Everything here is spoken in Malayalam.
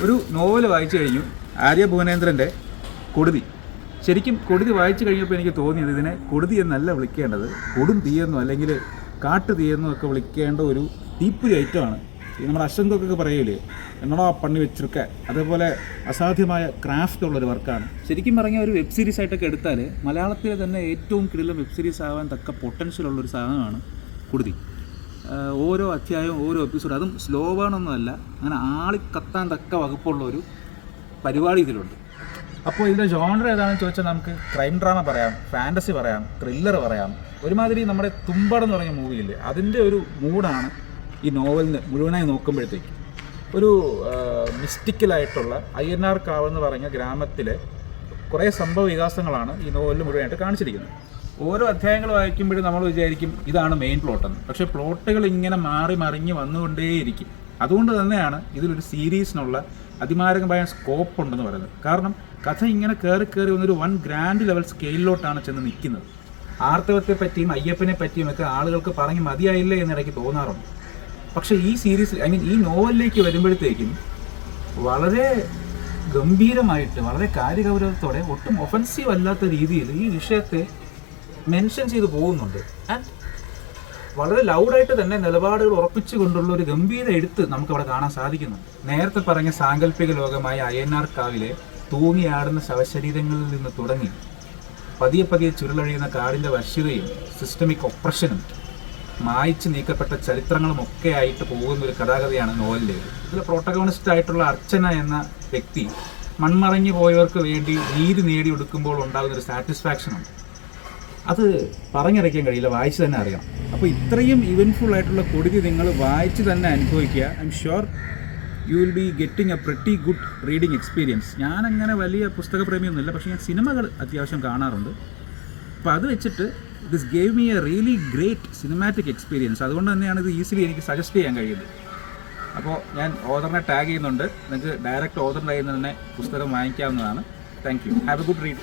ഒരു നോവൽ വായിച്ചു കഴിഞ്ഞു, ആര്യ ഭുവനേന്ദ്രൻ്റെ കൊടുതി. ശരിക്കും കൊടുതി വായിച്ചു കഴിഞ്ഞപ്പോൾ എനിക്ക് തോന്നിയത് ഇതിനെ കൊടുതി എന്നല്ല വിളിക്കേണ്ടത്, കൊടും തീയെന്നോ അല്ലെങ്കിൽ കാട്ടു തീയെന്നോ ഒക്കെ വിളിക്കേണ്ട ഒരു തീപ്പൊരി ഐറ്റമാണ്. ഈ നമ്മുടെ അശങ്കൊക്കെ പറയില്ലേ, എന്നോടോ പണി വെച്ചിരിക്കാൻ, അതേപോലെ അസാധ്യമായ ക്രാഫ്റ്റ് ഉള്ളൊരു വർക്കാണ്. ശരിക്കും പറഞ്ഞാൽ ഒരു വെബ് സീരീസ് ആയിട്ടൊക്കെ എടുത്താൽ മലയാളത്തിലെ തന്നെ ഏറ്റവും കിടിലം വെബ് സീരീസ് ആവാൻ തക്ക പൊട്ടൻഷ്യൽ ഉള്ളൊരു സാധനമാണ് കൊടുതി. ഓരോ അധ്യായവും ഓരോ എപ്പിസോഡ്, അതും സ്ലോ വേണമൊന്നുമല്ല, അങ്ങനെ ആളിക്കത്താൻ തക്ക വകുപ്പുള്ള ഒരു പരിപാടി ഇതിലുണ്ട്. അപ്പോൾ ഇതിൻ്റെ ജോണർ ഏതാണെന്ന് ചോദിച്ചാൽ നമുക്ക് ക്രൈം ഡ്രാമ പറയാം, ഫാൻറ്റസി പറയാം, ത്രില്ലർ പറയാം. ഒരുമാതിരി നമ്മുടെ തുമ്പാട് എന്ന് പറഞ്ഞ മൂവിയില്ലേ, അതിൻ്റെ ഒരു മൂഡാണ് ഈ നോവലിന് മുഴുവനായി നോക്കുമ്പോഴത്തേക്ക്. ഒരു മിസ്റ്റിക്കലായിട്ടുള്ള അയ്യനാർ കാവ് എന്ന് പറഞ്ഞ ഗ്രാമത്തിലെ കുറേ സംഭവ വികാസങ്ങളാണ് ഈ നോവലിൽ മുഴുവനായിട്ട് കാണിച്ചിരിക്കുന്നത്. ഓരോ അധ്യായങ്ങൾ വായിക്കുമ്പോഴും നമ്മൾ വിചാരിക്കും ഇതാണ് മെയിൻ പ്ലോട്ടെന്ന്. പക്ഷേ പ്ലോട്ടുകൾ ഇങ്ങനെ മാറി മറിഞ്ഞ് വന്നുകൊണ്ടേയിരിക്കും. അതുകൊണ്ട് തന്നെയാണ് ഇതിലൊരു സീരീസിനുള്ള അതിമാരകമായ സ്കോപ്പ് ഉണ്ടെന്ന് പറയുന്നത്. കാരണം കഥ ഇങ്ങനെ കയറി വന്നൊരു വൺ ഗ്രാൻഡ് ലെവൽ സ്കെയിലിലോട്ടാണ് ചെന്ന് നിൽക്കുന്നത്. ആർത്തവത്തെ പറ്റിയും അയ്യപ്പനെ പറ്റിയും ഒക്കെ ആളുകൾക്ക് പറഞ്ഞ് മതിയായില്ലേ എന്നിടയ്ക്ക് തോന്നാറുണ്ട്. പക്ഷേ ഈ സീരീസിൽ, ഈ നോവലിലേക്ക് വരുമ്പോഴത്തേക്കും വളരെ ഗംഭീരമായിട്ട്, വളരെ കാര്യഗൗരവത്തോടെ, ഒട്ടും ഒഫൻസീവ് അല്ലാത്ത രീതിയിൽ ഈ വിഷയത്തെ മെൻഷൻ ചെയ്ത് പോകുന്നുണ്ട്. ആൻഡ് വളരെ ലൗഡായിട്ട് തന്നെ നിലപാടുകൾ ഉറപ്പിച്ചു കൊണ്ടുള്ള ഒരു ഗംഭീര എഴുത്ത് നമുക്കവിടെ കാണാൻ സാധിക്കുന്നുണ്ട്. നേരത്തെ പറഞ്ഞ സാങ്കല്പിക ലോകമായ അയ്യനാർ കാവിലെ തൂങ്ങിയാടുന്ന ശവശരീരങ്ങളിൽ നിന്ന് തുടങ്ങി പതിയെ ചുരുളഴിയുന്ന കാടിൻ്റെ വശ്യതയും സിസ്റ്റമിക് ഒപ്രഷനും മായ്ച്ചു നീക്കപ്പെട്ട ചരിത്രങ്ങളും ഒക്കെ ആയിട്ട് പോകുന്ന ഒരു കഥാകഥയാണ് നോവലിലേത്. ഇതിൽ പ്രോട്ടഗോണിസ്റ്റ് ആയിട്ടുള്ള അർച്ചന എന്ന വ്യക്തി മൺമറഞ്ഞു പോയവർക്ക് വേണ്ടി നീതി നേടിയെടുക്കുമ്പോൾ ഉണ്ടാകുന്നൊരു സാറ്റിസ്ഫാക്ഷനുണ്ട്. അത് പറഞ്ഞറിയിക്കാൻ കഴിയില്ല, വായിച്ച് തന്നെ അറിയണം. അപ്പോൾ ഇത്രയും ഇവൻറ്റ്ഫുൾ ആയിട്ടുള്ള കൊടുതി നിങ്ങൾ വായിച്ച് തന്നെ അനുഭവിക്കുക. I am sure you will be getting A pretty good reading experience. ഞാനങ്ങനെ വലിയ പുസ്തകപ്രേമിയൊന്നുമില്ല, പക്ഷേ ഞാൻ സിനിമകൾ അത്യാവശ്യം കാണാറുണ്ട്. അപ്പോൾ അത് വെച്ചിട്ട് this gave me A really great cinematic experience. അതുകൊണ്ട് തന്നെയാണ് ഇത് ഈസിലി എനിക്ക് സജസ്റ്റ് ചെയ്യാൻ കഴിയുന്നത്. അപ്പോൾ ഞാൻ ഓതറിനെ ടാഗ് ചെയ്യുന്നുണ്ട്, നിങ്ങൾക്ക് ഡയറക്റ്റ് ഓതറിൻ്റെ കയ്യിൽ നിന്ന് തന്നെ പുസ്തകം വാങ്ങിക്കാവുന്നതാണ്. Thank you. Have a good read.